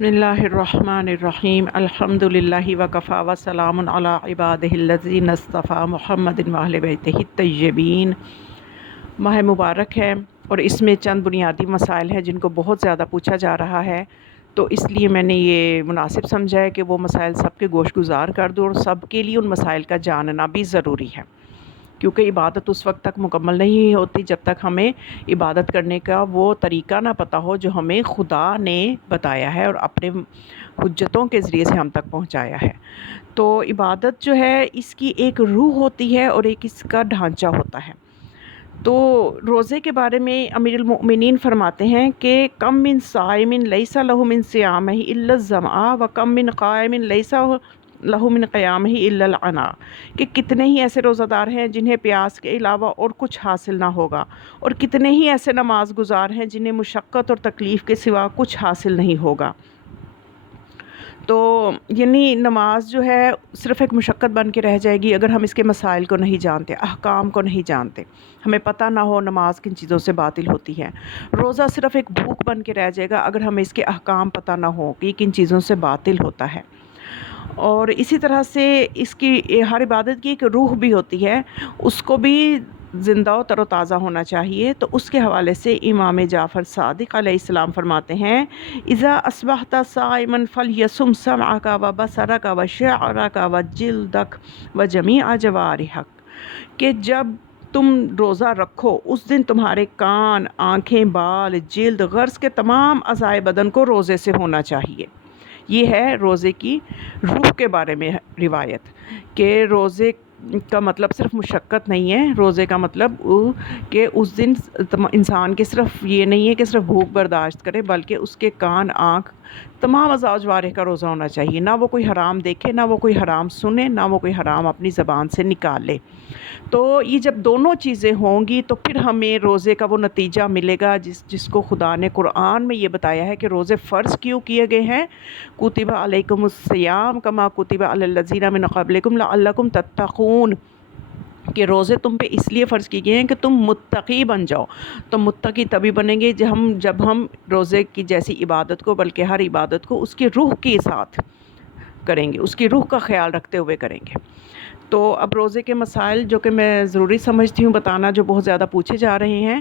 بسم اللہ الرحمن الرحیم الحمدللہ وکفا وسلام علی عبادہ الذین اصطفیٰ محمد واہل بیتہ الطیبین۔ ماہ مبارک ہے اور اس میں چند بنیادی مسائل ہیں جن کو بہت زیادہ پوچھا جا رہا ہے، تو اس لیے میں نے یہ مناسب سمجھا ہے کہ وہ مسائل سب کے گوش گزار کر دوں، اور سب کے لیے ان مسائل کا جاننا بھی ضروری ہے، کیونکہ عبادت اس وقت تک مکمل نہیں ہوتی جب تک ہمیں عبادت کرنے کا وہ طریقہ نہ پتہ ہو جو ہمیں خدا نے بتایا ہے اور اپنے حجتوں کے ذریعے سے ہم تک پہنچایا ہے۔ تو عبادت جو ہے اس کی ایک روح ہوتی ہے اور ایک اس کا ڈھانچہ ہوتا ہے۔ تو روزے کے بارے میں امیر المؤمنین فرماتے ہیں کہ کم من صائم لیس لہ من صیامہ الا الظمأ وکم من قائم لیس لہ من قیامہ الا العناء، کہ کتنے ہی ایسے روزہ دار ہیں جنہیں پیاس کے علاوہ اور کچھ حاصل نہ ہوگا، اور کتنے ہی ایسے نماز گزار ہیں جنہیں مشقت اور تکلیف کے سوا کچھ حاصل نہیں ہوگا۔ تو یعنی نماز جو ہے صرف ایک مشقت بن کے رہ جائے گی اگر ہم اس کے مسائل کو نہیں جانتے، احکام کو نہیں جانتے، ہمیں پتہ نہ ہو نماز کن چیزوں سے باطل ہوتی ہے۔ روزہ صرف ایک بھوک بن کے رہ جائے گا اگر ہمیں اس کے احکام پتہ نہ ہو کہ کن چیزوں سے باطل ہوتا ہے۔ اور اسی طرح سے اس کی ہر عبادت کی ایک روح بھی ہوتی ہے، اس کو بھی زندہ و تر و تازہ ہونا چاہیے۔ تو اس کے حوالے سے امام جعفر صادق علیہ السلام فرماتے ہیں اذا اصبحت صائما فلیصم سمعک و بصرک و شعرک و جلدک و جمیع جوارحک، کہ جب تم روزہ رکھو اس دن تمہارے کان، آنکھیں، بال، جلد، غرض کے تمام اعضائے بدن کو روزے سے ہونا چاہیے۔ یہ ہے روزے کی روح کے بارے میں روایت، کہ روزے کا مطلب صرف مشقت نہیں ہے، روزے کا مطلب کہ اس دن انسان کے صرف یہ نہیں ہے کہ صرف بھوک برداشت کرے، بلکہ اس کے کان، آنکھ، تمام اعضاء و جوارح کا روزہ ہونا چاہیے، نہ وہ کوئی حرام دیکھے، نہ وہ کوئی حرام سنے، نہ وہ کوئی حرام اپنی زبان سے نکالے۔ تو یہ جب دونوں چیزیں ہوں گی تو پھر ہمیں روزے کا وہ نتیجہ ملے گا جس کو خدا نے قرآن میں یہ بتایا ہے کہ روزے فرض کیوں کیے گئے ہیں، کتب علیکم الصیام کما کتب علی الذین من قبلکم لعلکم تتقون، کہ روزے تم پہ اس لیے فرض کیے گئے ہیں کہ تم متقی بن جاؤ۔ تو متقی تبھی بنیں گے جب ہم روزے کی جیسی عبادت کو، بلکہ ہر عبادت کو اس کی روح کے ساتھ کریں گے، اس کی روح کا خیال رکھتے ہوئے کریں گے۔ تو اب روزے کے مسائل جو کہ میں ضروری سمجھتی ہوں بتانا، جو بہت زیادہ پوچھے جا رہے ہیں،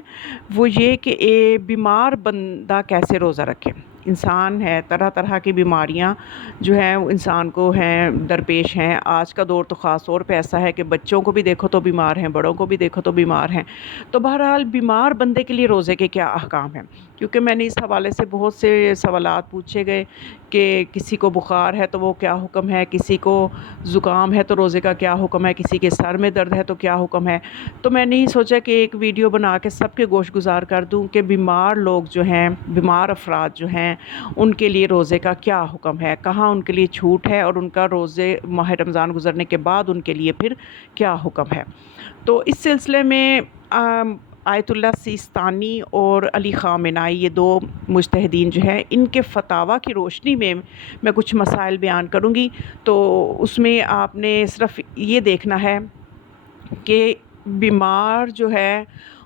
وہ یہ کہ بیمار بندہ کیسے روزہ رکھے۔ انسان ہے، طرح طرح کی بیماریاں جو ہیں وہ انسان کو ہیں، درپیش ہیں۔ آج کا دور تو خاص طور پہ ایسا ہے کہ بچوں کو بھی دیکھو تو بیمار ہیں، بڑوں کو بھی دیکھو تو بیمار ہیں۔ تو بہرحال بیمار بندے کے لیے روزے کے کیا احکام ہیں، کیونکہ میں نے اس حوالے سے بہت سے سوالات پوچھے گئے کہ کسی کو بخار ہے تو وہ کیا حکم ہے، کسی کو زکام ہے تو روزے کا کیا حکم ہے، کسی کے سر میں درد ہے تو کیا حکم ہے۔ تو میں نے ہی سوچا کہ ایک ویڈیو بنا کے سب کے گوش گزار کر دوں کہ بیمار لوگ جو ہیں، بیمار افراد جو ہیں، ان کے لیے روزے کا کیا حکم ہے، کہاں ان کے لیے چھوٹ ہے، اور ان کا روزے ماہ رمضان گزرنے کے بعد ان کے لیے پھر کیا حکم ہے۔ تو اس سلسلے میں آیت اللہ سیستانی اور علی خامنائی، یہ دو مجتہدین جو ہیں، ان کے فتاویٰ کی روشنی میں میں کچھ مسائل بیان کروں گی۔ تو اس میں آپ نے صرف یہ دیکھنا ہے کہ بیمار جو ہے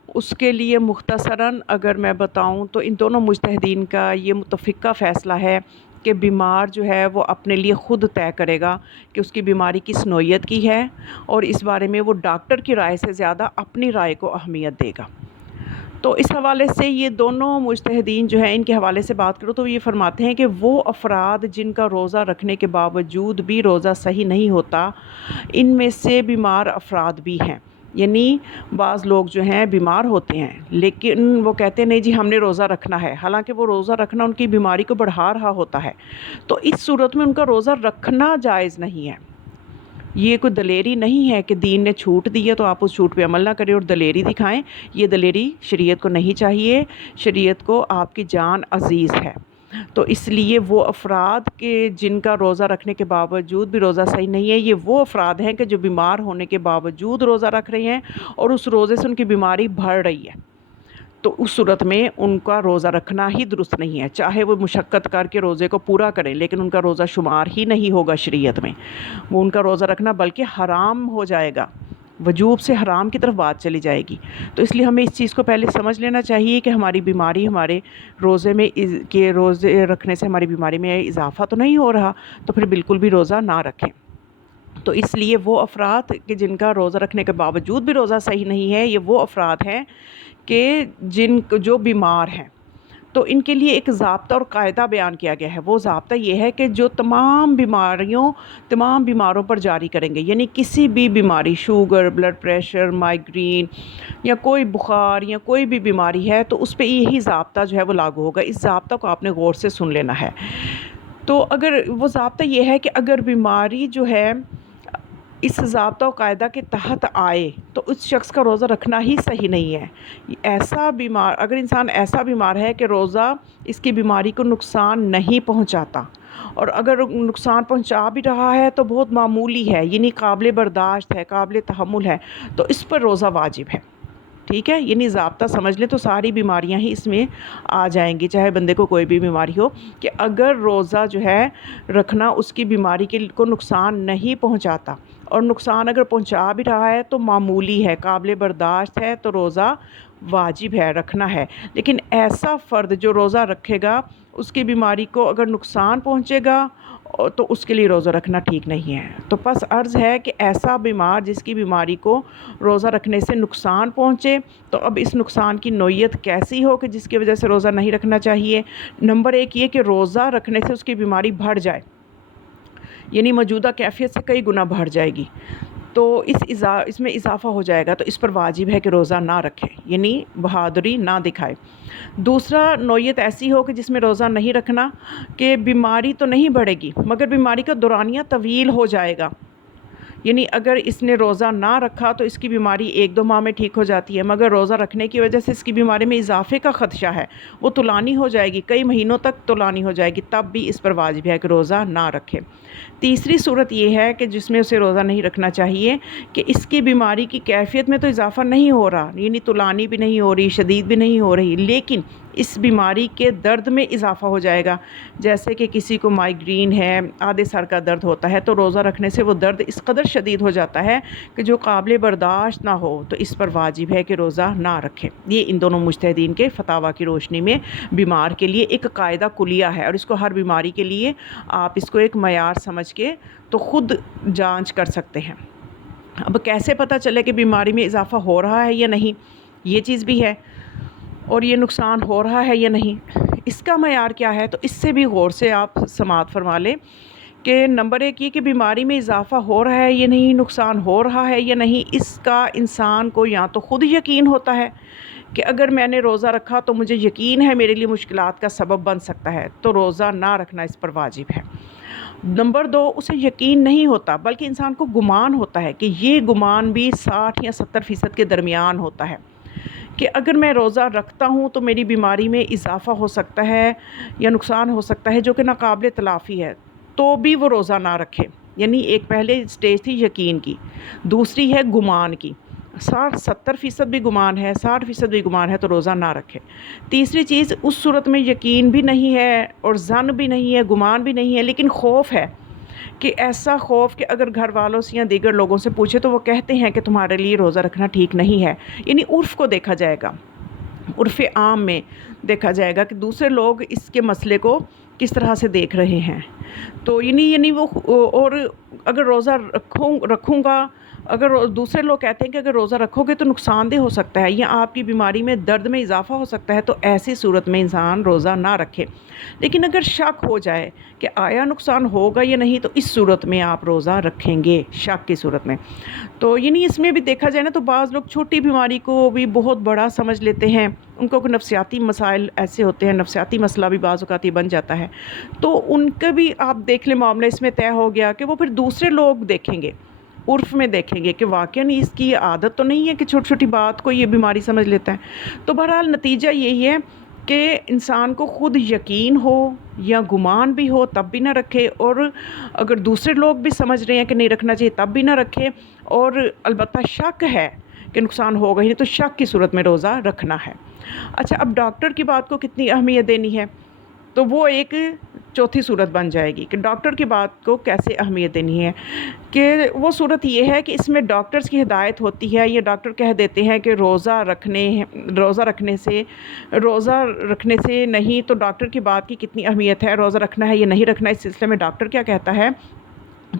اس کے لیے مختصراً اگر میں بتاؤں تو ان دونوں مجتہدین کا یہ متفقہ فیصلہ ہے کہ بیمار جو ہے وہ اپنے لیے خود طے کرے گا کہ اس کی بیماری کس نوعیت کی ہے، اور اس بارے میں وہ ڈاکٹر کی رائے سے زیادہ اپنی رائے کو اہمیت دے گا۔ تو اس حوالے سے یہ دونوں مجتہدین جو ہیں، ان کے حوالے سے بات کروں تو یہ فرماتے ہیں کہ وہ افراد جن کا روزہ رکھنے کے باوجود بھی روزہ صحیح نہیں ہوتا، ان میں سے بیمار افراد بھی ہیں۔ یعنی بعض لوگ جو ہیں بیمار ہوتے ہیں لیکن وہ کہتے ہیں نہیں جی ہم نے روزہ رکھنا ہے، حالانکہ وہ روزہ رکھنا ان کی بیماری کو بڑھا رہا ہوتا ہے۔ تو اس صورت میں ان کا روزہ رکھنا جائز نہیں ہے۔ یہ کوئی دلیری نہیں ہے کہ دین نے چھوٹ دی ہے تو آپ اس چھوٹ پہ عمل نہ کریں اور دلیری دکھائیں، یہ دلیری شریعت کو نہیں چاہیے۔ شریعت کو آپ کی جان عزیز ہے۔ تو اس لیے وہ افراد کے جن کا روزہ رکھنے کے باوجود بھی روزہ صحیح نہیں ہے، یہ وہ افراد ہیں کہ جو بیمار ہونے کے باوجود روزہ رکھ رہے ہیں اور اس روزے سے ان کی بیماری بڑھ رہی ہے، تو اس صورت میں ان کا روزہ رکھنا ہی درست نہیں ہے، چاہے وہ مشقت کر کے روزے کو پورا کریں، لیکن ان کا روزہ شمار ہی نہیں ہوگا شریعت میں، وہ ان کا روزہ رکھنا بلکہ حرام ہو جائے گا۔ وجوب سے حرام کی طرف بات چلی جائے گی. تو اس لیے ہمیں اس چیز کو پہلے سمجھ لینا چاہیے کہ ہماری بیماری ہمارے روزے میں کہ روزے رکھنے سے ہماری بیماری میں اضافہ تو نہیں ہو رہا، تو پھر بالکل بھی روزہ نہ رکھیں. تو اس لیے وہ افراد کہ جن کا روزہ رکھنے کے باوجود بھی روزہ صحیح نہیں ہے، یہ وہ افراد ہیں کہ جو بیمار ہیں. تو ان کے لیے ایک ضابطہ اور قاعدہ بیان کیا گیا ہے. وہ ضابطہ یہ ہے کہ جو تمام بیماروں پر جاری کریں گے، یعنی کسی بھی بیماری، شوگر، بلڈ پریشر، مائیگرین یا کوئی بخار یا کوئی بھی بیماری ہے، تو اس پہ یہی ضابطہ جو ہے وہ لاگو ہوگا. اس ضابطہ کو آپ نے غور سے سن لینا ہے. تو اگر وہ ضابطہ یہ ہے کہ اگر بیماری جو ہے اس ضابطہ و قاعدہ کے تحت آئے تو اس شخص کا روزہ رکھنا ہی صحیح نہیں ہے. اگر انسان ایسا بیمار ہے کہ روزہ اس کی بیماری کو نقصان نہیں پہنچاتا، اور اگر نقصان پہنچا بھی رہا ہے تو بہت معمولی ہے، یعنی قابل برداشت ہے، قابل تحمل ہے، تو اس پر روزہ واجب ہے. ٹھیک ہے، یعنی ضابطہ سمجھ لیں تو ساری بیماریاں ہی اس میں آ جائیں گی، چاہے بندے کو کوئی بھی بیماری ہو، کہ اگر روزہ جو ہے رکھنا اس کی بیماری کو نقصان نہیں پہنچاتا، اور نقصان اگر پہنچا بھی رہا ہے تو معمولی ہے، قابل برداشت ہے، تو روزہ واجب ہے، رکھنا ہے. لیکن ایسا فرد جو روزہ رکھے گا، اس کی بیماری کو اگر نقصان پہنچے گا تو اس کے لیے روزہ رکھنا ٹھیک نہیں ہے. تو پس عرض ہے کہ ایسا بیمار جس کی بیماری کو روزہ رکھنے سے نقصان پہنچے، تو اب اس نقصان کی نوعیت کیسی ہو کہ جس کی وجہ سے روزہ نہیں رکھنا چاہیے. نمبر 1 یہ کہ روزہ رکھنے سے اس کی بیماری بڑھ جائے، یعنی موجودہ کیفیت سے کئی گنا بڑھ جائے گی، تو اس میں اضافہ ہو جائے گا، تو اس پر واجب ہے کہ روزہ نہ رکھے، یعنی بہادری نہ دکھائے. دوسرا نوعیت ایسی ہو کہ جس میں روزہ نہیں رکھنا کہ بیماری تو نہیں بڑھے گی مگر بیماری کا دورانیہ طویل ہو جائے گا. یعنی اگر اس نے روزہ نہ رکھا تو اس کی بیماری 1-2 ماہ میں ٹھیک ہو جاتی ہے، مگر روزہ رکھنے کی وجہ سے اس کی بیماری میں اضافے کا خدشہ ہے، وہ طولانی ہو جائے گی، کئی مہینوں تک طولانی ہو جائے گی، تب بھی اس پر واجب ہے کہ روزہ نہ رکھے. تیسری صورت یہ ہے کہ جس میں اسے روزہ نہیں رکھنا چاہیے کہ اس کی بیماری کی کیفیت میں تو اضافہ نہیں ہو رہا، یعنی طولانی بھی نہیں ہو رہی، شدید بھی نہیں ہو رہی، لیکن اس بیماری کے درد میں اضافہ ہو جائے گا. جیسے کہ کسی کو مائیگرین ہے، آدھے سر کا درد ہوتا ہے، تو روزہ رکھنے سے وہ درد اس قدر شدید ہو جاتا ہے کہ جو قابل برداشت نہ ہو، تو اس پر واجب ہے کہ روزہ نہ رکھے. یہ ان دونوں مجتہدین کے فتاویٰ کی روشنی میں بیمار کے لیے ایک قاعدہ کلیہ ہے، اور اس کو ہر بیماری کے لیے آپ اس کو ایک معیار سمجھ کے تو خود جانچ کر سکتے ہیں. اب کیسے پتہ چلے کہ بیماری میں اضافہ ہو رہا ہے یا نہیں، یہ چیز بھی ہے، اور یہ نقصان ہو رہا ہے یا نہیں، اس کا معیار کیا ہے؟ تو اس سے بھی غور سے آپ سماعت فرما لیں کہ نمبر 1 یہ کہ بیماری میں اضافہ ہو رہا ہے یا نہیں، نقصان ہو رہا ہے یا نہیں، اس کا انسان کو یا تو خود یقین ہوتا ہے کہ اگر میں نے روزہ رکھا تو مجھے یقین ہے میرے لیے مشکلات کا سبب بن سکتا ہے، تو روزہ نہ رکھنا اس پر واجب ہے. نمبر 2 اسے یقین نہیں ہوتا، بلکہ انسان کو گمان ہوتا ہے، کہ یہ گمان بھی 60 یا 70% کے درمیان ہوتا ہے کہ اگر میں روزہ رکھتا ہوں تو میری بیماری میں اضافہ ہو سکتا ہے یا نقصان ہو سکتا ہے جو کہ ناقابل تلافی ہے، تو بھی وہ روزہ نہ رکھے. یعنی ایک پہلے سٹیج تھی یقین کی، دوسری ہے گمان کی. 70% بھی گمان ہے، 60% بھی گمان ہے، تو روزہ نہ رکھے. تیسری چیز، اس صورت میں یقین بھی نہیں ہے اور ظن بھی نہیں ہے، گمان بھی نہیں ہے، لیکن خوف ہے، کہ ایسا خوف کہ اگر گھر والوں سے یا دیگر لوگوں سے پوچھے تو وہ کہتے ہیں کہ تمہارے لیے روزہ رکھنا ٹھیک نہیں ہے. یعنی عرف کو دیکھا جائے گا، عرف عام میں دیکھا جائے گا کہ دوسرے لوگ اس کے مسئلے کو کس طرح سے دیکھ رہے ہیں. تو یعنی وہ، اور اگر روزہ رکھوں گا، اگر دوسرے لوگ کہتے ہیں کہ اگر روزہ رکھو گے تو نقصان دہ ہو سکتا ہے یا آپ کی بیماری میں درد میں اضافہ ہو سکتا ہے، تو ایسی صورت میں انسان روزہ نہ رکھے. لیکن اگر شک ہو جائے کہ آیا نقصان ہوگا یا نہیں، تو اس صورت میں آپ روزہ رکھیں گے، شک کی صورت میں. تو یعنی اس میں بھی دیکھا جائے نا تو بعض لوگ چھوٹی بیماری کو بھی بہت بڑا سمجھ لیتے ہیں، ان کو نفسیاتی مسائل ایسے ہوتے ہیں، نفسیاتی مسئلہ بھی بعض اوقات بن جاتا ہے، تو ان کا بھی آپ دیکھ لیں معاملہ اس میں طے ہو گیا کہ وہ پھر دوسرے لوگ دیکھیں گے، عرف میں دیکھیں گے کہ واقعی اس کی عادت تو نہیں ہے کہ چھوٹی چھوٹی بات کو یہ بیماری سمجھ لیتا ہے. تو بہرحال نتیجہ یہی ہے کہ انسان کو خود یقین ہو یا گمان بھی ہو تب بھی نہ رکھے، اور اگر دوسرے لوگ بھی سمجھ رہے ہیں کہ نہیں رکھنا چاہیے تب بھی نہ رکھے، اور البتہ شک ہے کہ نقصان ہوگا ہی نہیں، تو شک کی صورت میں روزہ رکھنا ہے. اچھا، اب ڈاکٹر کی بات کو کتنی اہمیت دینی ہے؟ تو وہ ایک چوتھی صورت بن جائے گی کہ ڈاکٹر کی بات کو کیسے اہمیت دینی ہے، کہ وہ صورت یہ ہے کہ اس میں ڈاکٹرز کی ہدایت ہوتی ہے، یہ ڈاکٹر کہہ دیتے ہیں کہ روزہ رکھنے سے نہیں، تو ڈاکٹر کی بات کی کتنی اہمیت ہے، روزہ رکھنا ہے یا نہیں رکھنا، اس سلسلے میں ڈاکٹر کیا کہتا ہے۔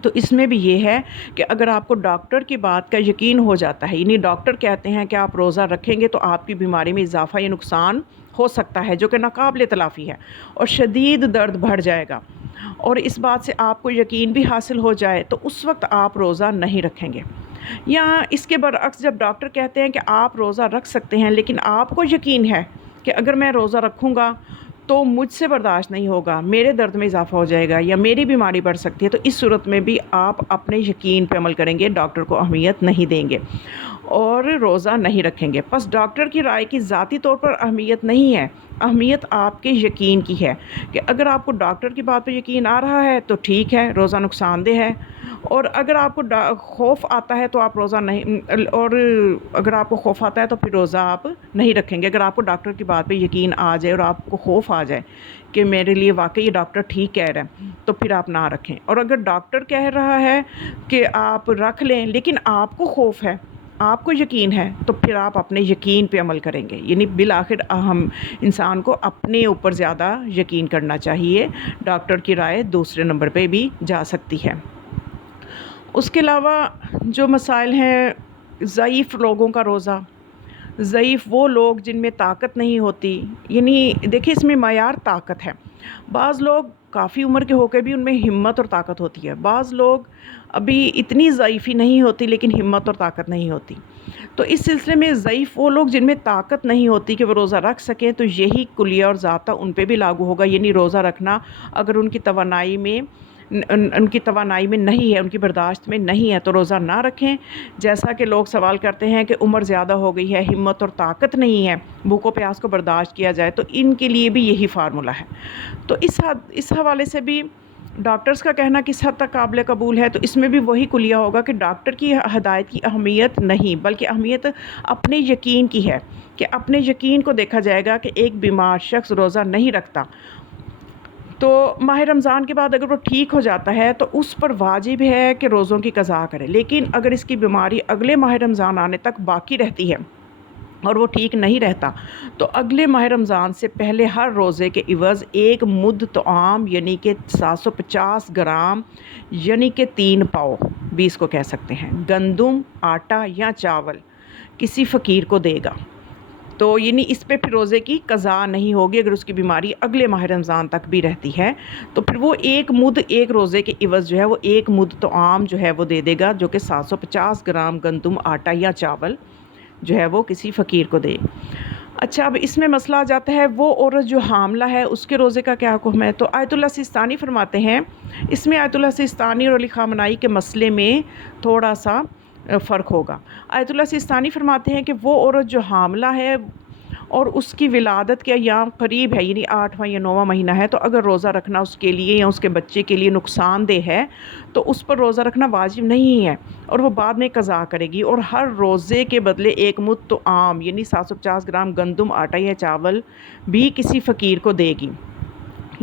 تو اس میں بھی یہ ہے کہ اگر آپ کو ڈاکٹر کی بات کا یقین ہو جاتا ہے، یعنی ڈاکٹر کہتے ہیں کہ آپ روزہ رکھیں گے تو آپ کی بیماری میں اضافہ یا نقصان ہو سکتا ہے جو کہ ناقابل تلافی ہے اور شدید درد بڑھ جائے گا، اور اس بات سے آپ کو یقین بھی حاصل ہو جائے، تو اس وقت آپ روزہ نہیں رکھیں گے۔ یا اس کے برعکس جب ڈاکٹر کہتے ہیں کہ آپ روزہ رکھ سکتے ہیں لیکن آپ کو یقین ہے کہ اگر میں روزہ رکھوں گا تو مجھ سے برداشت نہیں ہوگا، میرے درد میں اضافہ ہو جائے گا یا میری بیماری بڑھ سکتی ہے، تو اس صورت میں بھی آپ اپنے یقین پہ عمل کریں گے، ڈاکٹر کو اہمیت نہیں دیں گے اور روزہ نہیں رکھیں گے۔ پس ڈاکٹر کی رائے کی ذاتی طور پر اہمیت نہیں ہے، اہمیت آپ کے یقین کی ہے کہ اگر آپ کو ڈاکٹر کی بات پہ یقین آ رہا ہے تو ٹھیک ہے، روزہ نقصان دہ ہے، اور اگر آپ کو خوف آتا ہے تو آپ روزہ نہیں، اور اگر آپ کو خوف آتا ہے تو پھر روزہ آپ نہیں رکھیں گے۔ اگر آپ کو ڈاکٹر کی بات پہ یقین آ جائے اور آپ کو خوف آ جائے کہ میرے لیے واقعی یہ ڈاکٹر ٹھیک کہہ رہا ہے تو پھر آپ نہ رکھیں، اور اگر ڈاکٹر کہہ رہا ہے کہ آپ رکھ لیں لیکن آپ کو خوف ہے، آپ کو یقین ہے، تو پھر آپ اپنے یقین پہ عمل کریں گے۔ یعنی بالآخر ہم انسان کو اپنے اوپر زیادہ یقین کرنا چاہیے، ڈاکٹر کی رائے دوسرے نمبر پہ بھی جا سکتی ہے۔ اس کے علاوہ جو مسائل ہیں، ضعیف لوگوں کا روزہ، ضعیف وہ لوگ جن میں طاقت نہیں ہوتی، یعنی دیکھیں اس میں معیار طاقت ہے، بعض لوگ کافی عمر کے ہو کے بھی ان میں ہمت اور طاقت ہوتی ہے، بعض لوگ ابھی اتنی ضعیفی نہیں ہوتی لیکن ہمت اور طاقت نہیں ہوتی۔ تو اس سلسلے میں ضعیف وہ لوگ جن میں طاقت نہیں ہوتی کہ وہ روزہ رکھ سکیں، تو یہی کلیہ اور ضابطہ ان پہ بھی لاگو ہوگا، یعنی روزہ رکھنا اگر ان کی توانائی میں نہیں ہے، ان کی برداشت میں نہیں ہے تو روزہ نہ رکھیں۔ جیسا کہ لوگ سوال کرتے ہیں کہ عمر زیادہ ہو گئی ہے، ہمت اور طاقت نہیں ہے، بھوک و پیاس کو برداشت کیا جائے، تو ان کے لیے بھی یہی فارمولہ ہے۔ تو اس حوالے سے بھی ڈاکٹرز کا کہنا کس حد تک قابل قبول ہے، تو اس میں بھی وہی کلیہ ہوگا کہ ڈاکٹر کی ہدایت کی اہمیت نہیں بلکہ اہمیت اپنے یقین کی ہے، کہ اپنے یقین کو دیکھا جائے گا کہ ایک بیمار شخص روزہ نہیں رکھتا تو ماہ رمضان کے بعد اگر وہ ٹھیک ہو جاتا ہے تو اس پر واجب ہے کہ روزوں کی قضا کرے، لیکن اگر اس کی بیماری اگلے ماہ رمضان آنے تک باقی رہتی ہے اور وہ ٹھیک نہیں رہتا تو اگلے ماہ رمضان سے پہلے ہر روزے کے عوض ایک مد طعام یعنی کہ 750 گرام یعنی کہ 3 پاؤ 20 کو کہہ سکتے ہیں گندم، آٹا یا چاول کسی فقیر کو دے گا۔ تو یعنی اس پہ پھر روزے کی قضا نہیں ہوگی اگر اس کی بیماری اگلے ماہ رمضان تک بھی رہتی ہے، تو پھر وہ ایک مد ایک روزے کے عوض جو ہے وہ ایک مد طعام جو ہے وہ دے دے گا، جو کہ 750 گرام گندم، آٹا یا چاول جو ہے وہ کسی فقیر کو دے۔ اچھا، اب اس میں مسئلہ آ جاتا ہے وہ عورت جو حاملہ ہے اس کے روزے کا کیا حکم ہے۔ تو آیت اللہ سیستانی فرماتے ہیں، اس میں آیت اللہ سیستانی اور علی خامنائی کے مسئلے میں تھوڑا سا فرق ہوگا۔ آیت اللہ سیستانی فرماتے ہیں کہ وہ عورت جو حاملہ ہے اور اس کی ولادت کے ایام قریب ہے، یعنی 8واں یا 9واں مہینہ ہے، تو اگر روزہ رکھنا اس کے لیے یا اس کے بچے کے لیے نقصان دہ ہے تو اس پر روزہ رکھنا واجب نہیں ہے اور وہ بعد میں قضا کرے گی، اور ہر روزے کے بدلے ایک مد طعام یعنی 750 گرام گندم، آٹا یا چاول بھی کسی فقیر کو دے گی،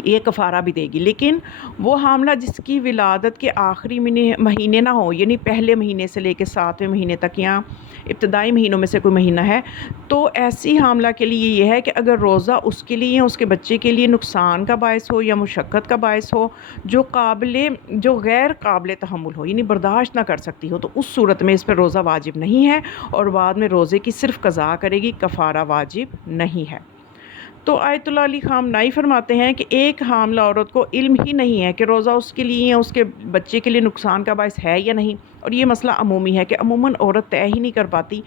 یہ کفارہ بھی دے گی۔ لیکن وہ حاملہ جس کی ولادت کے آخری مہینے نہ ہو، یعنی پہلے مہینے سے لے کے 7ویں مہینے تک یا ابتدائی مہینوں میں سے کوئی مہینہ ہے، تو ایسی حاملہ کے لیے یہ ہے کہ اگر روزہ اس کے لیے یا اس کے بچے کے لیے نقصان کا باعث ہو یا مشقت کا باعث ہو، جو غیر قابل تحمل ہو، یعنی برداشت نہ کر سکتی ہو، تو اس صورت میں اس پر روزہ واجب نہیں ہے اور بعد میں روزے کی صرف قضا کرے گی، کفارہ واجب نہیں ہے۔ تو آیت اللہ علی خامنائی فرماتے ہیں کہ ایک حاملہ عورت کو علم ہی نہیں ہے کہ روزہ اس کے لیے یا اس کے بچے کے لیے نقصان کا باعث ہے یا نہیں، اور یہ مسئلہ عمومی ہے کہ عموماً عورت طے ہی نہیں کر پاتی،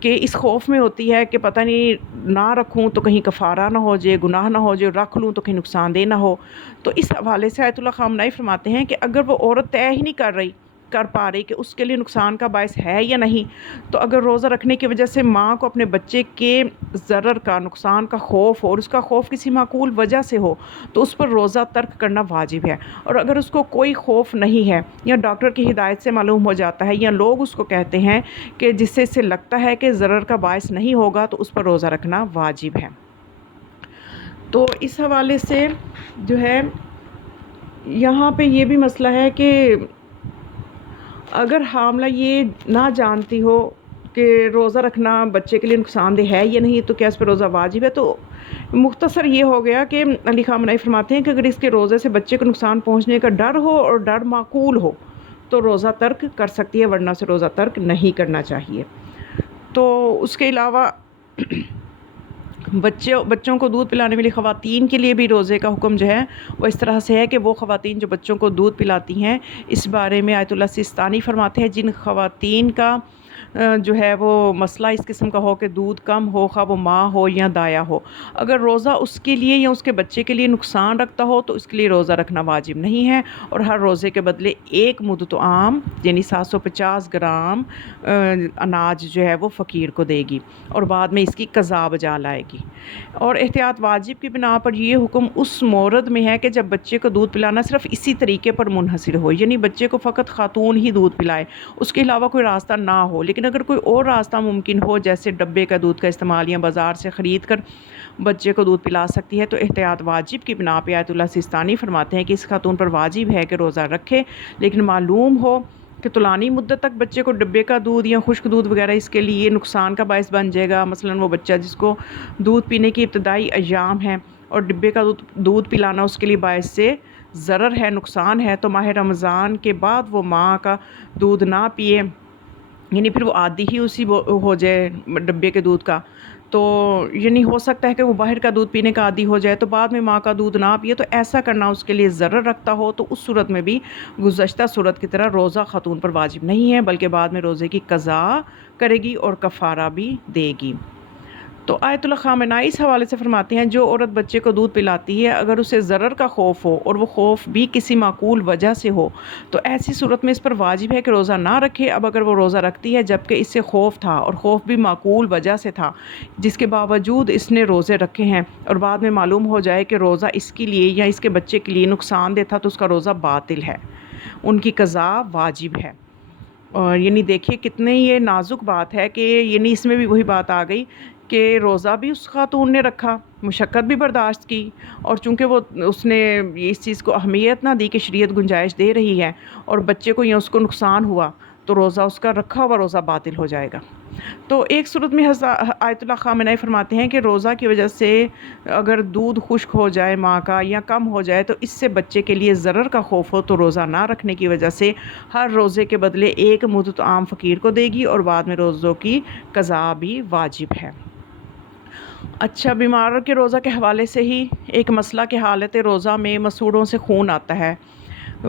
کہ اس خوف میں ہوتی ہے کہ پتہ نہیں نہ رکھوں تو کہیں کفارہ نہ ہو جائے، گناہ نہ ہو جائے، رکھ لوں تو کہیں نقصان دہ نہ ہو۔ تو اس حوالے سے آیت اللہ خامنائی فرماتے ہیں کہ اگر وہ عورت طے ہی نہیں کر پا رہی کہ اس کے لیے نقصان کا باعث ہے یا نہیں، تو اگر روزہ رکھنے کی وجہ سے ماں کو اپنے بچے کے ضرر کا، نقصان کا خوف ہو اور اس کا خوف کسی معقول وجہ سے ہو تو اس پر روزہ ترک کرنا واجب ہے، اور اگر اس کو کوئی خوف نہیں ہے یا ڈاکٹر کی ہدایت سے معلوم ہو جاتا ہے یا لوگ اس کو کہتے ہیں کہ جس سے اسے لگتا ہے کہ ضرر کا باعث نہیں ہوگا، تو اس پر روزہ رکھنا واجب ہے۔ تو اس حوالے سے جو ہے یہاں پہ یہ بھی مسئلہ ہے کہ اگر حاملہ یہ نہ جانتی ہو کہ روزہ رکھنا بچے کے لیے نقصان دہ ہے یا نہیں، تو کیا اس پہ روزہ واجب ہے؟ تو مختصر یہ ہو گیا کہ علی خامنہئی فرماتے ہیں کہ اگر اس کے روزے سے بچے کو نقصان پہنچنے کا ڈر ہو اور ڈر معقول ہو تو روزہ ترک کر سکتی ہے، ورنہ سے روزہ ترک نہیں کرنا چاہیے۔ تو اس کے علاوہ بچوں کو دودھ پلانے والی خواتین کے لیے بھی روزے کا حکم جو ہے وہ اس طرح سے ہے کہ وہ خواتین جو بچوں کو دودھ پلاتی ہیں، اس بارے میں آیت اللہ سستانی فرماتے ہیں جن خواتین کا جو ہے وہ مسئلہ اس قسم کا ہو کہ دودھ کم ہو، خواہ وہ ماں ہو یا دایا ہو، اگر روزہ اس کے لیے یا اس کے بچے کے لیے نقصان رکھتا ہو تو اس کے لیے روزہ رکھنا واجب نہیں ہے، اور ہر روزے کے بدلے ایک مد طعام یعنی 750 گرام اناج جو ہے وہ فقیر کو دے گی، اور بعد میں اس کی قضا بجا لائے گی۔ اور احتیاط واجب کی بنا پر یہ حکم اس مورد میں ہے کہ جب بچے کو دودھ پلانا صرف اسی طریقے پر منحصر ہو، یعنی بچے کو فقط خاتون ہی دودھ پلائے، اس کے علاوہ کوئی راستہ نہ ہو۔ لیکن اگر کوئی اور راستہ ممکن ہو، جیسے ڈبے کا دودھ کا استعمال یا بازار سے خرید کر بچے کو دودھ پلا سکتی ہے، تو احتیاط واجب کی بنا پہ آیت اللہ سستانی فرماتے ہیں کہ اس خاتون پر واجب ہے کہ روزہ رکھے، لیکن معلوم ہو کہ طولانی مدت تک بچے کو ڈبے کا دودھ یا خشک دودھ وغیرہ اس کے لیے نقصان کا باعث بن جائے گا، مثلا وہ بچہ جس کو دودھ پینے کی ابتدائی ایام ہیں اور ڈبے کا دودھ پلانا اس کے لیے باعث سے ضرر ہے، نقصان ہے، تو ماہ رمضان کے بعد وہ ماں کا دودھ نہ پیے، یعنی پھر وہ عادی ہی اسی ہو جائے ڈبے کے دودھ کا، تو یعنی ہو سکتا ہے کہ وہ باہر کا دودھ پینے کا عادی ہو جائے تو بعد میں ماں کا دودھ نہ پیے، تو ایسا کرنا اس کے لیے ضرر رکھتا ہو تو اس صورت میں بھی گزشتہ صورت کی طرح روزہ خاتون پر واجب نہیں ہے، بلکہ بعد میں روزے کی قضا کرے گی اور کفارہ بھی دے گی۔ تو آیت اللہ خامنہئی اس حوالے سے فرماتے ہیں جو عورت بچے کو دودھ پلاتی ہے اگر اسے ضرر کا خوف ہو اور وہ خوف بھی کسی معقول وجہ سے ہو تو ایسی صورت میں اس پر واجب ہے کہ روزہ نہ رکھے۔ اب اگر وہ روزہ رکھتی ہے جبکہ اس سے خوف تھا اور خوف بھی معقول وجہ سے تھا، جس کے باوجود اس نے روزے رکھے ہیں، اور بعد میں معلوم ہو جائے کہ روزہ اس کے لیے یا اس کے بچے کے لیے نقصان دہ تھا، تو اس کا روزہ باطل ہے، ان کی قضا واجب ہے۔ اور یعنی دیکھیے کتنے یہ نازک بات ہے کہ یعنی اس میں بھی وہی بات آ گئی کہ روزہ بھی اس خاتون نے رکھا، مشقت بھی برداشت کی، اور چونکہ وہ اس نے اس چیز کو اہمیت نہ دی کہ شریعت گنجائش دے رہی ہے اور بچے کو یا اس کو نقصان ہوا تو روزہ اس کا رکھا ہوا روزہ باطل ہو جائے گا۔ تو ایک صورت میں آیت اللہ خامنہئی فرماتے ہیں کہ روزہ کی وجہ سے اگر دودھ خشک ہو جائے ماں کا یا کم ہو جائے تو اس سے بچے کے لیے ضرر کا خوف ہو تو روزہ نہ رکھنے کی وجہ سے ہر روزے کے بدلے ایک مد طعام فقیر کو دے گی، اور بعد میں روزوں کی قضا بھی واجب ہے۔ اچھا، بیمار کے روزہ کے حوالے سے ہی ایک مسئلہ کہ حالت روزہ میں مسوڑوں سے خون آتا ہے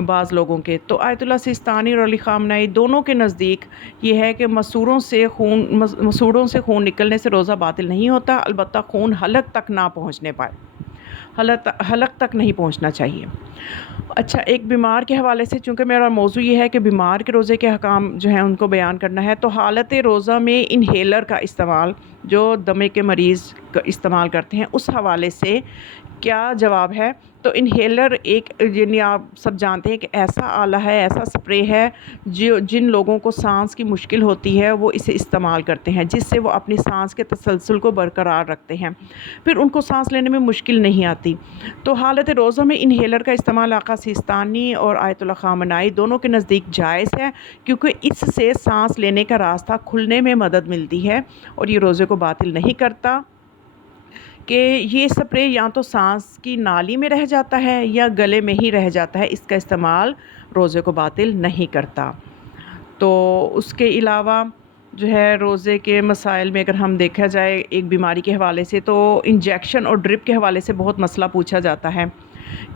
بعض لوگوں کے، تو آیت اللہ سستانی اور علی خامنہئی دونوں کے نزدیک یہ ہے کہ مسوڑوں سے خون نکلنے سے روزہ باطل نہیں ہوتا، البتہ خون حلق تک نہ پہنچنے پائے، حلق تک نہیں پہنچنا چاہیے۔ اچھا، ایک بیمار کے حوالے سے چونکہ میرا موضوع یہ ہے کہ بیمار کے روزے کے احکام جو ہیں ان کو بیان کرنا ہے، تو حالت روزہ میں انہیلر کا استعمال جو دمے کے مریض استعمال کرتے ہیں اس حوالے سے کیا جواب ہے؟ تو انہیلر ایک یعنی آپ سب جانتے ہیں کہ ایسا آلہ ہے، ایسا سپرے ہے جن لوگوں کو سانس کی مشکل ہوتی ہے وہ اسے استعمال کرتے ہیں، جس سے وہ اپنی سانس کے تسلسل کو برقرار رکھتے ہیں، پھر ان کو سانس لینے میں مشکل نہیں آتی۔ تو حالت روزہ میں انہیلر کا استعمال آقا سستانی اور آیت اللہ خامنہئی دونوں کے نزدیک جائز ہے، کیونکہ اس سے سانس لینے کا راستہ کھلنے میں مدد ملتی ہے، اور یہ روزے کو باطل نہیں کرتا کہ یہ سپرے یا تو سانس کی نالی میں رہ جاتا ہے یا گلے میں ہی رہ جاتا ہے، اس کا استعمال روزے کو باطل نہیں کرتا۔ تو اس کے علاوہ جو ہے روزے کے مسائل میں اگر ہم دیکھا جائے ایک بیماری کے حوالے سے، تو انجیکشن اور ڈرپ کے حوالے سے بہت مسئلہ پوچھا جاتا ہے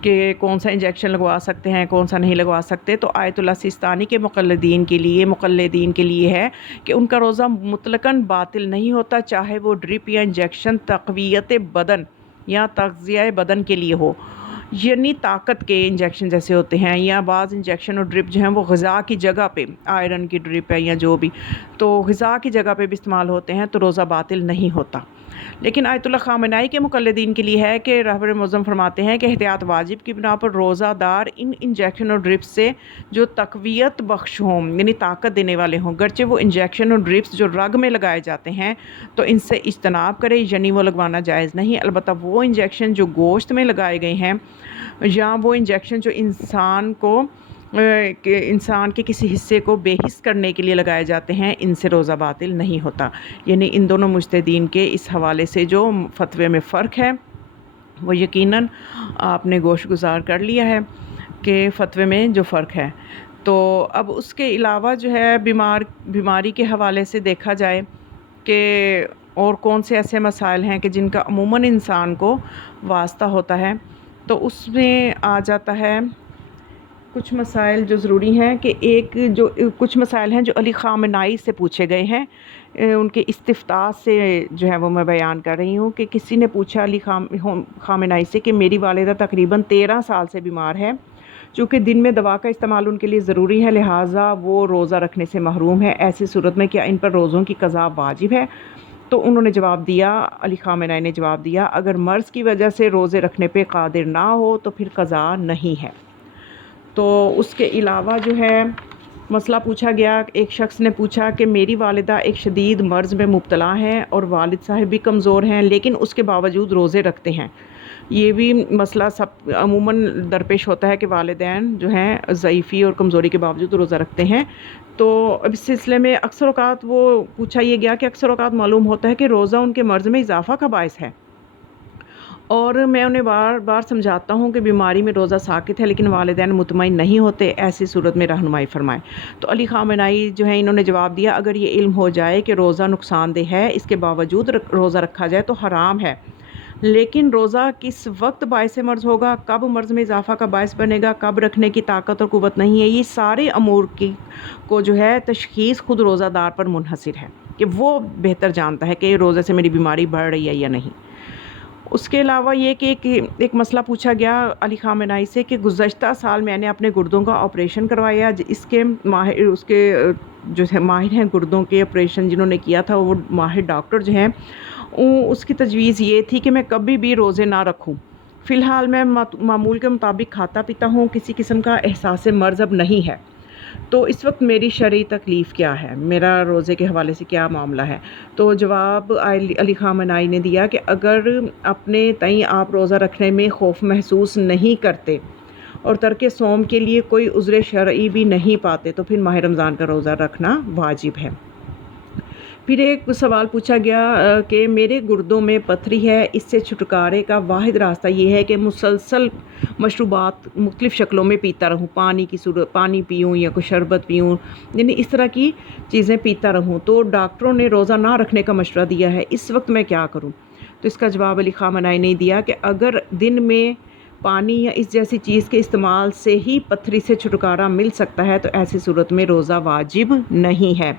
کہ کون سا انجیکشن لگوا سکتے ہیں، کون سا نہیں لگوا سکتے۔ تو آیت اللہ سستانی کے مقلدین کے لیے ہے کہ ان کا روزہ مطلقاً باطل نہیں ہوتا، چاہے وہ ڈرپ یا انجیکشن تقویت بدن یا تغذیہ بدن کے لیے ہو، یعنی طاقت کے انجیکشن جیسے ہوتے ہیں، یا بعض انجیکشن اور ڈرپ جو ہیں وہ غذا کی جگہ پہ، آئرن کی ڈرپ ہے یا جو بھی، تو غذا کی جگہ پہ بھی استعمال ہوتے ہیں، تو روزہ باطل نہیں ہوتا۔ لیکن آیت اللہ خامنائی کے مقلدین کے لیے ہے کہ رہبر معظم فرماتے ہیں کہ احتیاط واجب کی بنا پر روزہ دار ان انجیکشن اور ڈرپس سے جو تقویت بخش ہوں یعنی طاقت دینے والے ہوں، گرچہ وہ انجیکشن اور ڈرپس جو رگ میں لگائے جاتے ہیں تو ان سے اجتناب کرے، یعنی وہ لگوانا جائز نہیں۔ البتہ وہ انجیکشن جو گوشت میں لگائے گئے ہیں یا وہ انجیکشن جو انسان کے کسی حصے کو بے حس کرنے کے لیے لگائے جاتے ہیں، ان سے روزہ باطل نہیں ہوتا۔ یعنی ان دونوں مجتہدین کے اس حوالے سے جو فتوے میں فرق ہے وہ یقیناً آپ نے گوش گزار کر لیا ہے کہ فتوے میں جو فرق ہے۔ تو اب اس کے علاوہ جو ہے بیماری کے حوالے سے دیکھا جائے کہ اور کون سے ایسے مسائل ہیں کہ جن کا عموماً انسان کو واسطہ ہوتا ہے، تو اس میں آ جاتا ہے کچھ مسائل جو ضروری ہیں کہ کچھ مسائل ہیں جو علی خامنائی سے پوچھے گئے ہیں، ان کے استفتاء سے جو ہے وہ میں بیان کر رہی ہوں کہ کسی نے پوچھا علی خامنائی سے کہ میری والدہ تقریباً 13 سال سے بیمار ہے، چونکہ دن میں دوا کا استعمال ان کے لیے ضروری ہے، لہٰذا وہ روزہ رکھنے سے محروم ہے، ایسی صورت میں کیا ان پر روزوں کی قضا واجب ہے؟ تو انہوں نے جواب دیا، علی خامنائی نے جواب دیا، اگر مرض کی وجہ سے روزے رکھنے پہ قادر نہ ہو تو پھر قضا نہیں ہے۔ تو اس کے علاوہ جو ہے مسئلہ پوچھا گیا، ایک شخص نے پوچھا کہ میری والدہ ایک شدید مرض میں مبتلا ہیں اور والد صاحب بھی کمزور ہیں لیکن اس کے باوجود روزے رکھتے ہیں۔ یہ بھی مسئلہ عموماً درپیش ہوتا ہے کہ والدین جو ہیں ضعیفی اور کمزوری کے باوجود روزہ رکھتے ہیں۔ تو اب اس سلسلے میں اکثر اوقات وہ پوچھا یہ گیا کہ اکثر اوقات معلوم ہوتا ہے کہ روزہ ان کے مرض میں اضافہ کا باعث ہے، اور میں انہیں بار بار سمجھاتا ہوں کہ بیماری میں روزہ ساکت ہے لیکن والدین مطمئن نہیں ہوتے، ایسی صورت میں رہنمائی فرمائیں۔ تو علی خامنائی جو ہیں انہوں نے جواب دیا، اگر یہ علم ہو جائے کہ روزہ نقصان دہ ہے، اس کے باوجود روزہ رکھا جائے تو حرام ہے، لیکن روزہ کس وقت باعث مرض ہوگا، کب مرض میں اضافہ کا باعث بنے گا، کب رکھنے کی طاقت اور قوت نہیں ہے، یہ سارے امور کو جو ہے تشخیص خود روزہ دار پر منحصر ہے کہ وہ بہتر جانتا ہے کہ روزے سے میری بیماری بڑھ رہی ہے یا نہیں۔ اس کے علاوہ یہ کہ ایک مسئلہ پوچھا گیا علی خامنائی سے کہ گزشتہ سال میں نے اپنے گردوں کا آپریشن کروایا، اس کے جو ماہر ہیں گردوں کے آپریشن جنہوں نے کیا تھا وہ ماہر ڈاکٹر جو ہیں، اس کی تجویز یہ تھی کہ میں کبھی بھی روزے نہ رکھوں، فی الحال میں معمول کے مطابق کھاتا پیتا ہوں، کسی قسم کا احساس مرض اب نہیں ہے، تو اس وقت میری شرعی تکلیف کیا ہے، میرا روزے کے حوالے سے کیا معاملہ ہے؟ تو جواب علی خامنائی نے دیا کہ اگر اپنے تئیں آپ روزہ رکھنے میں خوف محسوس نہیں کرتے اور ترک صوم کے لیے کوئی عذر شرعی بھی نہیں پاتے تو پھر ماہ رمضان کا روزہ رکھنا واجب ہے۔ پھر ایک سوال پوچھا گیا کہ میرے گردوں میں پتھری ہے، اس سے چھٹکارے کا واحد راستہ یہ ہے کہ مسلسل مشروبات مختلف شکلوں میں پیتا رہوں، پانی پیوں یا کوئی شربت پیوں، یعنی اس طرح کی چیزیں پیتا رہوں، تو ڈاکٹروں نے روزہ نہ رکھنے کا مشورہ دیا ہے، اس وقت میں کیا کروں؟ تو اس کا جواب علی خامنائی نے دیا کہ اگر دن میں پانی یا اس جیسی چیز کے استعمال سے ہی پتھری سے چھٹکارا مل سکتا ہے تو ایسی صورت میں روزہ واجب نہیں ہے۔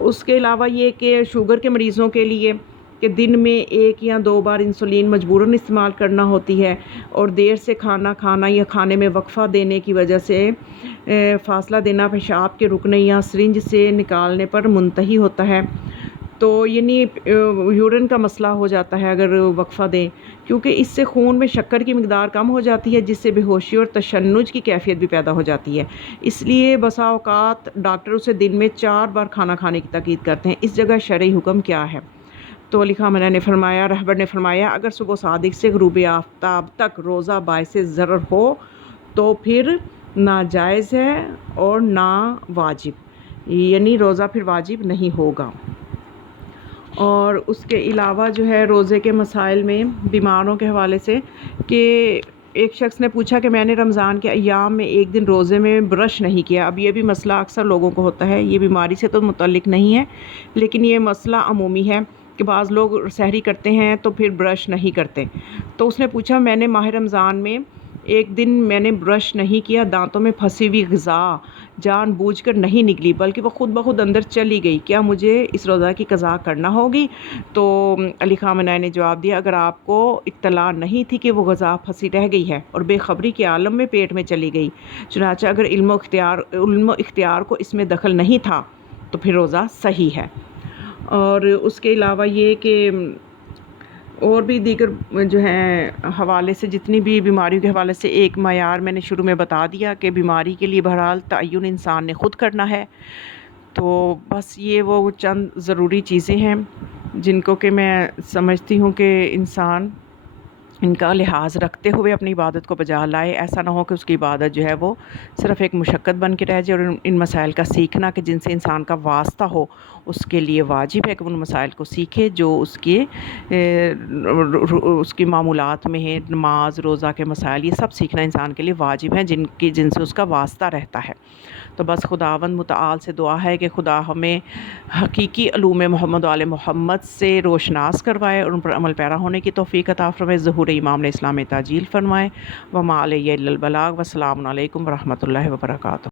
اس کے علاوہ یہ کہ شوگر کے مریضوں کے لیے کہ دن میں 1 یا 2 بار انسولین مجبوراً استعمال کرنا ہوتی ہے اور دیر سے کھانا یا کھانے میں وقفہ دینے کی وجہ سے فاصلہ دینا پیشاب کے رکنے یا سرنج سے نکالنے پر منتہی ہوتا ہے، تو یعنی یورین کا مسئلہ ہو جاتا ہے اگر وقفہ دیں، کیونکہ اس سے خون میں شکر کی مقدار کم ہو جاتی ہے جس سے بے ہوشی اور تشنج کی کیفیت بھی پیدا ہو جاتی ہے، اس لیے بسا اوقات ڈاکٹر اسے دن میں 4 بار کھانا کھانے کی تاکید کرتے ہیں، اس جگہ شرعی حکم کیا ہے؟ تو علی خامنائی نے فرمایا، رہبر نے فرمایا، اگر صبح صادق سے غروب آفتاب تک روزہ باعث ضرر ہو تو پھر ناجائز ہے اور نہ واجب، یعنی روزہ پھر واجب نہیں ہوگا۔ اور اس کے علاوہ جو ہے روزے کے مسائل میں بیماروں کے حوالے سے کہ ایک شخص نے پوچھا کہ میں نے رمضان کے ایام میں ایک دن روزے میں برش نہیں کیا، اب یہ بھی مسئلہ اکثر لوگوں کو ہوتا ہے، یہ بیماری سے تو متعلق نہیں ہے لیکن یہ مسئلہ عمومی ہے کہ بعض لوگ سحری کرتے ہیں تو پھر برش نہیں کرتے، تو اس نے پوچھا میں نے ماہ رمضان میں ایک دن میں نے برش نہیں کیا، دانتوں میں پھنسی ہوئی غذا جان بوجھ کر نہیں نکلی بلکہ وہ خود بخود اندر چلی گئی، کیا مجھے اس روزہ کی قضا کرنا ہوگی؟ تو علی خامنائی نے جواب دیا، اگر آپ کو اطلاع نہیں تھی کہ وہ غذا پھنسی رہ گئی ہے اور بے خبری کے عالم میں پیٹ میں چلی گئی، چنانچہ اگر علم و اختیار کو اس میں دخل نہیں تھا تو پھر روزہ صحیح ہے۔ اور اس کے علاوہ یہ کہ اور بھی دیگر جو ہیں حوالے سے جتنی بھی بیماریوں کے حوالے سے ایک معیار میں نے شروع میں بتا دیا کہ بیماری کے لیے بہرحال تعین انسان نے خود کرنا ہے. تو بس یہ وہ چند ضروری چیزیں ہیں جن کو کہ میں سمجھتی ہوں کہ انسان ان کا لحاظ رکھتے ہوئے اپنی عبادت کو بجا لائے. ایسا نہ ہو کہ اس کی عبادت جو ہے وہ صرف ایک مشقت بن کے رہ جائے، اور ان مسائل کا سیکھنا کہ جن سے انسان کا واسطہ ہو اس کے لیے واجب ہے کہ ان مسائل کو سیکھے جو اس کی معمولات میں ہے. نماز، روزہ کے مسائل، یہ سب سیکھنا انسان کے لیے واجب ہیں جن سے اس کا واسطہ رہتا ہے. تو بس خداوند متعال سے دعا ہے کہ خدا ہمیں حقیقی علوم محمد و آل محمد سے روشناس کروائے اور ان پر عمل پیرا ہونے کی توفیق عطا فرمائے. ظہور امام علیہ السلام تعجیل فرمائے. وما علیہ الا البلاغ. والسلام علیکم ورحمۃ اللہ وبرکاتہ.